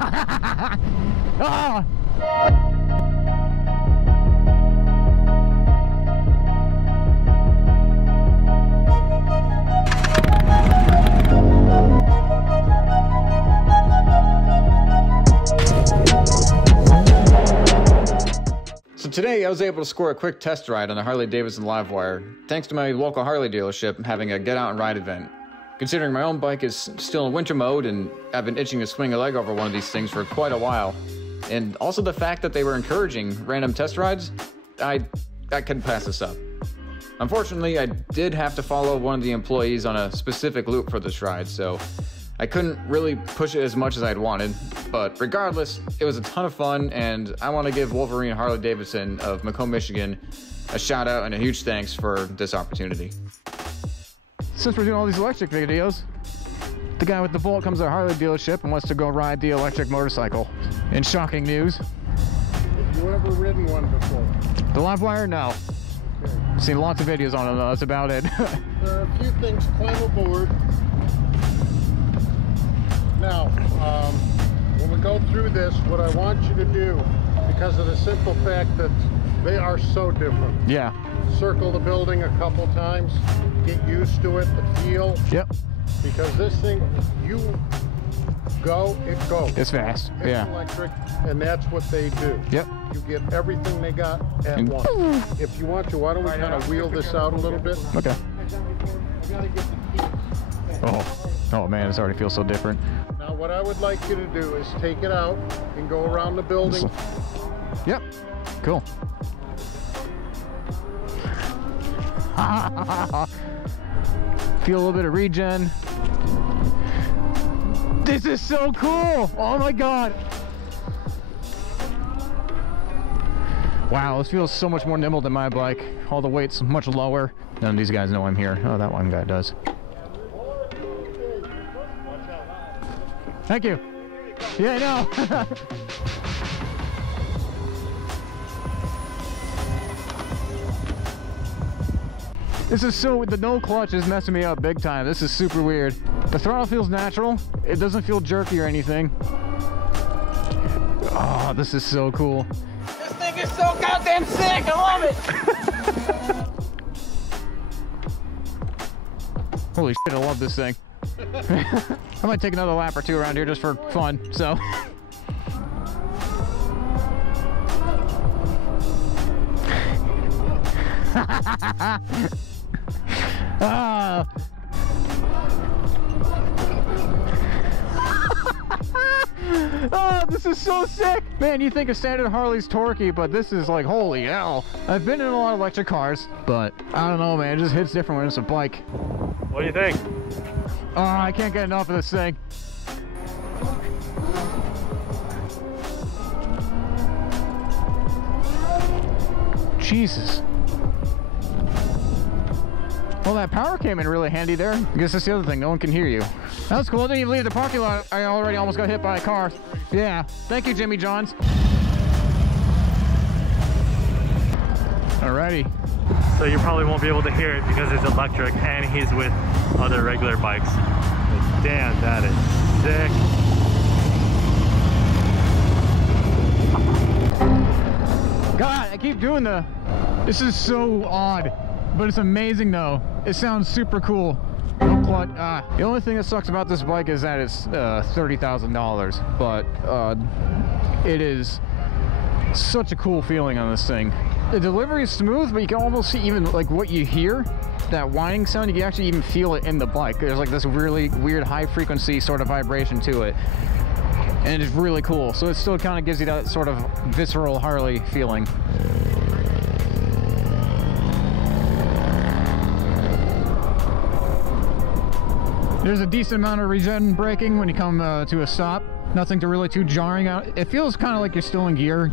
Oh! So today I was able to score a quick test ride on the Harley-Davidson Livewire, thanks to my local Harley dealership having a get out and ride event. Considering my own bike is still in winter mode and I've been itching to swing a leg over one of these things for quite a while, and also the fact that they were encouraging random test rides, I couldn't pass this up. Unfortunately, I did have to follow one of the employees on a specific loop for this ride, so I couldn't really push it as much as I'd wanted, but regardless, it was a ton of fun, and I want to give Wolverine Harley-Davidson of Macomb, Michigan a shout out and a huge thanks for this opportunity. Since we're doing all these electric videos, the guy with the Bolt comes to a Harley dealership and wants to go ride the electric motorcycle. In shocking news. Have you ever ridden one before? The Livewire? No. Okay. I've seen lots of videos on it though, that's about it. There are a few things. Climb aboard. Now, when we go through this, what I want you to do, because of the simple fact that they are so different. Yeah. Circle the building a couple times, get used to it, the feel. Yep. Because this thing, you go, it goes. It's fast. It's yeah. electric, and that's what they do. Yep. You get everything they got at once. If you want to, why don't we kind of wheel this out a little bit? Okay. I gotta get the keys. Oh man, this already feels so different. Now, what I would like you to do is take it out and go around the building. Yep. Cool. Feel a little bit of regen. This is so cool! Oh my god! Wow, this feels so much more nimble than my bike. All the weight's much lower. None of these guys know I'm here. Oh, that one guy does. Thank you. Yeah, I know. This is so, the no clutch is messing me up big time. This is super weird. The throttle feels natural. It doesn't feel jerky or anything. Oh, this is so cool. This thing is so goddamn sick. I love it. Holy shit, I love this thing. I might take another lap or two around here just for fun, so. Oh, this is so sick! Man, you think a standard Harley's torquey, but this is like, holy hell. I've been in a lot of electric cars, but I don't know, man, it just hits different when it's a bike. What do you think? Oh, I can't get enough of this thing. Jesus. Well, that power came in really handy there. I guess that's the other thing, no one can hear you. That was cool, I didn't even leave the parking lot. I already almost got hit by a car. Yeah, thank you, Jimmy Johns. Alrighty. So you probably won't be able to hear it because it's electric and he's with other regular bikes. But damn, that is sick. God, I keep doing this is so odd, but it's amazing though. It sounds super cool. No clutch. The only thing that sucks about this bike is that it's $30,000, but it is such a cool feeling on this thing. The delivery is smooth, but you can almost see even like what you hear, that whining sound, you can actually even feel it in the bike. There's like this really weird high frequency sort of vibration to it. And it's really cool. So it still kind of gives you that sort of visceral Harley feeling. There's a decent amount of regen braking when you come to a stop. Nothing to really too jarring out. It feels kind of like you're still in gear.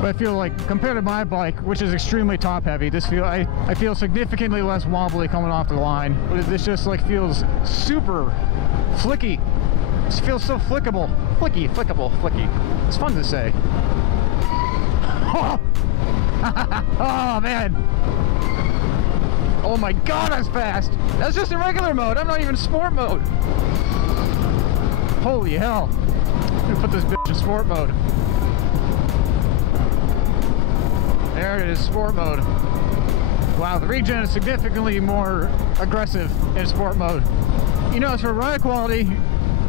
But I feel like, compared to my bike, which is extremely top heavy, I feel significantly less wobbly coming off the line. But this just like feels super flicky. It feels so flickable. Flicky, flickable, flicky. It's fun to say. Oh, oh man. Oh my God, that's fast. That's just in regular mode. I'm not even in sport mode. Holy hell. Let me put this bitch in sport mode. There it is, sport mode. Wow, the regen is significantly more aggressive in sport mode. You know, as for ride quality,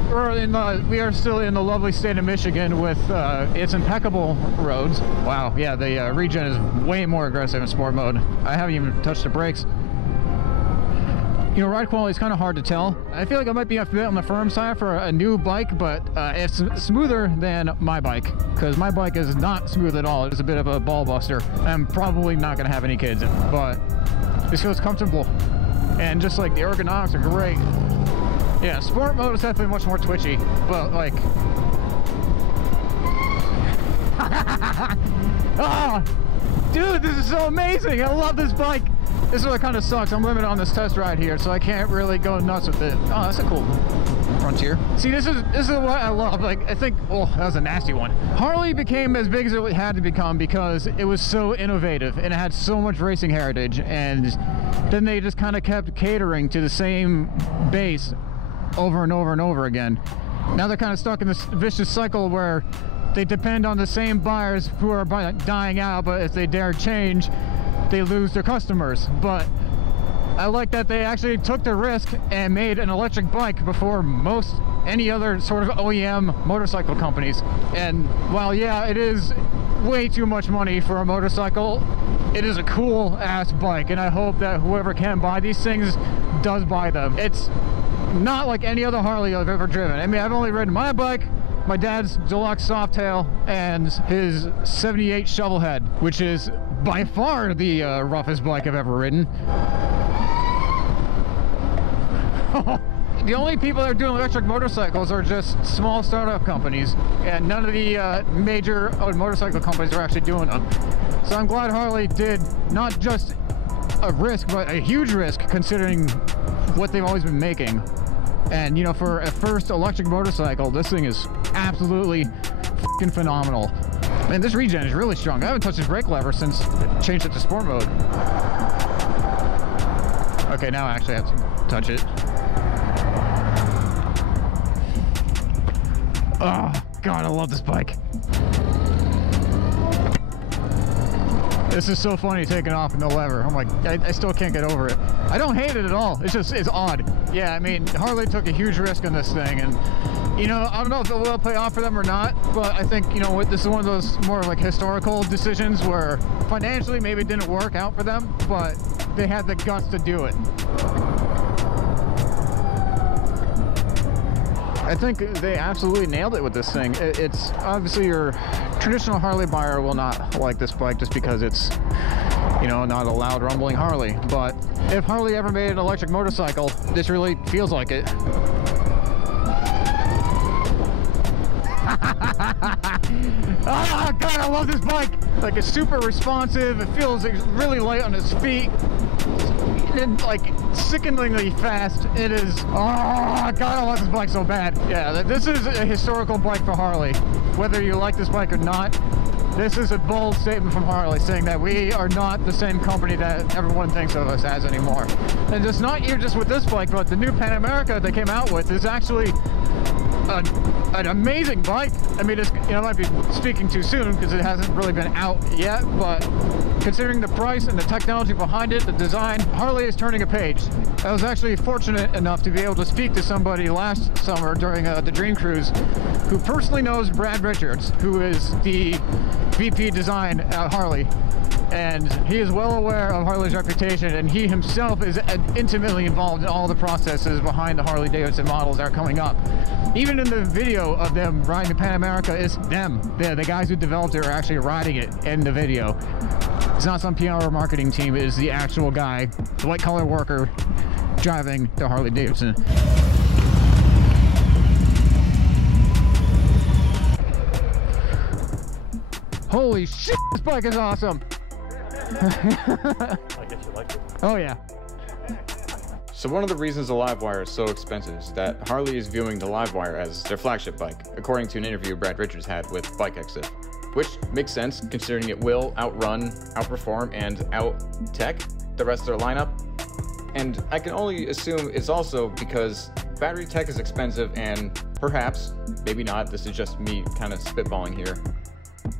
we are still in the lovely state of Michigan with its impeccable roads. Wow, yeah, the regen is way more aggressive in sport mode. I haven't even touched the brakes. You know, ride quality is kind of hard to tell. I feel like I might be a bit on the firm side for a new bike, but it's smoother than my bike, because my bike is not smooth at all. It's a bit of a ball buster. I'm probably not going to have any kids, but this feels comfortable. And just like the ergonomics are great. Yeah, sport mode is definitely much more twitchy, but like... Oh, dude, this is so amazing! I love this bike! This is what kind of sucks. I'm limited on this test ride here, so I can't really go nuts with it. Oh, that's a cool Frontier. See, this is what I love. Like, I think, oh, that was a nasty one. Harley became as big as it had to become because it was so innovative and it had so much racing heritage, and then they just kind of kept catering to the same base over and over and over again. Now they're kind of stuck in this vicious cycle where they depend on the same buyers who are dying out, but if they dare change, they lose their customers. But I like that they actually took the risk and made an electric bike before any other sort of OEM motorcycle companies. And while, yeah, it is way too much money for a motorcycle, it is a cool ass bike, and I hope that whoever can buy these things does buy them. It's not like any other Harley I've ever driven. I mean, I've only ridden my bike, my dad's deluxe Softail, and his 78 Shovelhead, which is by far the roughest bike I've ever ridden. The only people that are doing electric motorcycles are just small startup companies, and none of the major motorcycle companies are actually doing them. So I'm glad Harley did not just a risk, but a huge risk considering what they've always been making. And you know, for a first electric motorcycle, this thing is absolutely fucking phenomenal. Man, this regen is really strong. I haven't touched this brake lever since it changed it to sport mode. Okay, now I actually have to touch it. Oh, God, I love this bike. This is so funny taking off in the lever. I'm like, I still can't get over it. I don't hate it at all. It's just, it's odd. Yeah, I mean, Harley took a huge risk on this thing, and you know, I don't know if it will pay off for them or not, but I think, you know, this is one of those more like historical decisions where financially maybe it didn't work out for them, but they had the guts to do it. I think they absolutely nailed it with this thing. It's obviously your traditional Harley buyer will not like this bike just because it's, you know, not a loud rumbling Harley. But if Harley ever made an electric motorcycle, this really feels like it. Oh God, I love this bike. Like, it's super responsive. It feels really light on its feet. And like sickeningly fast. It is. Oh God, I love this bike so bad. Yeah, this is a historical bike for Harley. Whether you like this bike or not, this is a bold statement from Harley saying that we are not the same company that everyone thinks of us as anymore. And it's not even just with this bike, but the new Pan America they came out with is actually an amazing bike. I mean, it's, you know, I might be speaking too soon because it hasn't really been out yet, but considering the price and the technology behind it, the design, Harley is turning a page. I was actually fortunate enough to be able to speak to somebody last summer during the Dream Cruise who personally knows Brad Richards, who is the VP design at Harley. And he is well aware of Harley's reputation, and he himself is intimately involved in all the processes behind the Harley-Davidson models that are coming up. Even in the video of them riding the Pan America, it's them. The guys who developed it are actually riding it in the video. It's not some PR or marketing team, it is the actual guy, the white-collar worker, driving the Harley-Davidson. Holy shit, this bike is awesome! I guess you like it. Oh yeah. So one of the reasons the Livewire is so expensive is that Harley is viewing the Livewire as their flagship bike, according to an interview Brad Richards had with Bike Exif. Which makes sense considering it will outrun, outperform, and out-tech the rest of their lineup. And I can only assume it's also because battery tech is expensive and perhaps, maybe not, this is just me kind of spitballing here,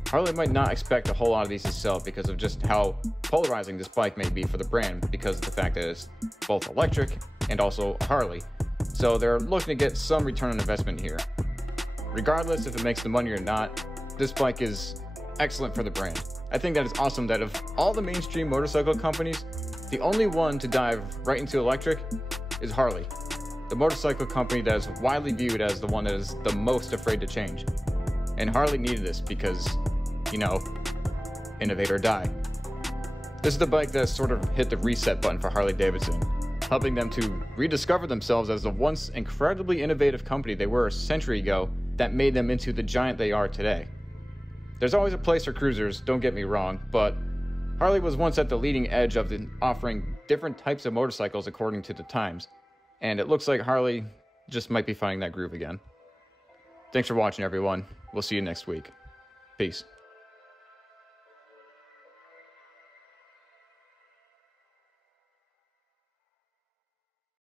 Harley might not expect a whole lot of these to sell because of just how polarizing this bike may be for the brand because of the fact that it's both electric and also a Harley. So they're looking to get some return on investment here. Regardless if it makes the money or not, this bike is excellent for the brand. I think that is awesome that of all the mainstream motorcycle companies, the only one to dive right into electric is Harley, the motorcycle company that is widely viewed as the one that is the most afraid to change. And Harley needed this because, you know, innovate or die. This is the bike that sort of hit the reset button for Harley-Davidson, helping them to rediscover themselves as the once incredibly innovative company they were a century ago that made them into the giant they are today. There's always a place for cruisers, don't get me wrong, but Harley was once at the leading edge of offering different types of motorcycles according to the times, and it looks like Harley just might be finding that groove again. Thanks for watching, everyone. We'll see you next week. Peace.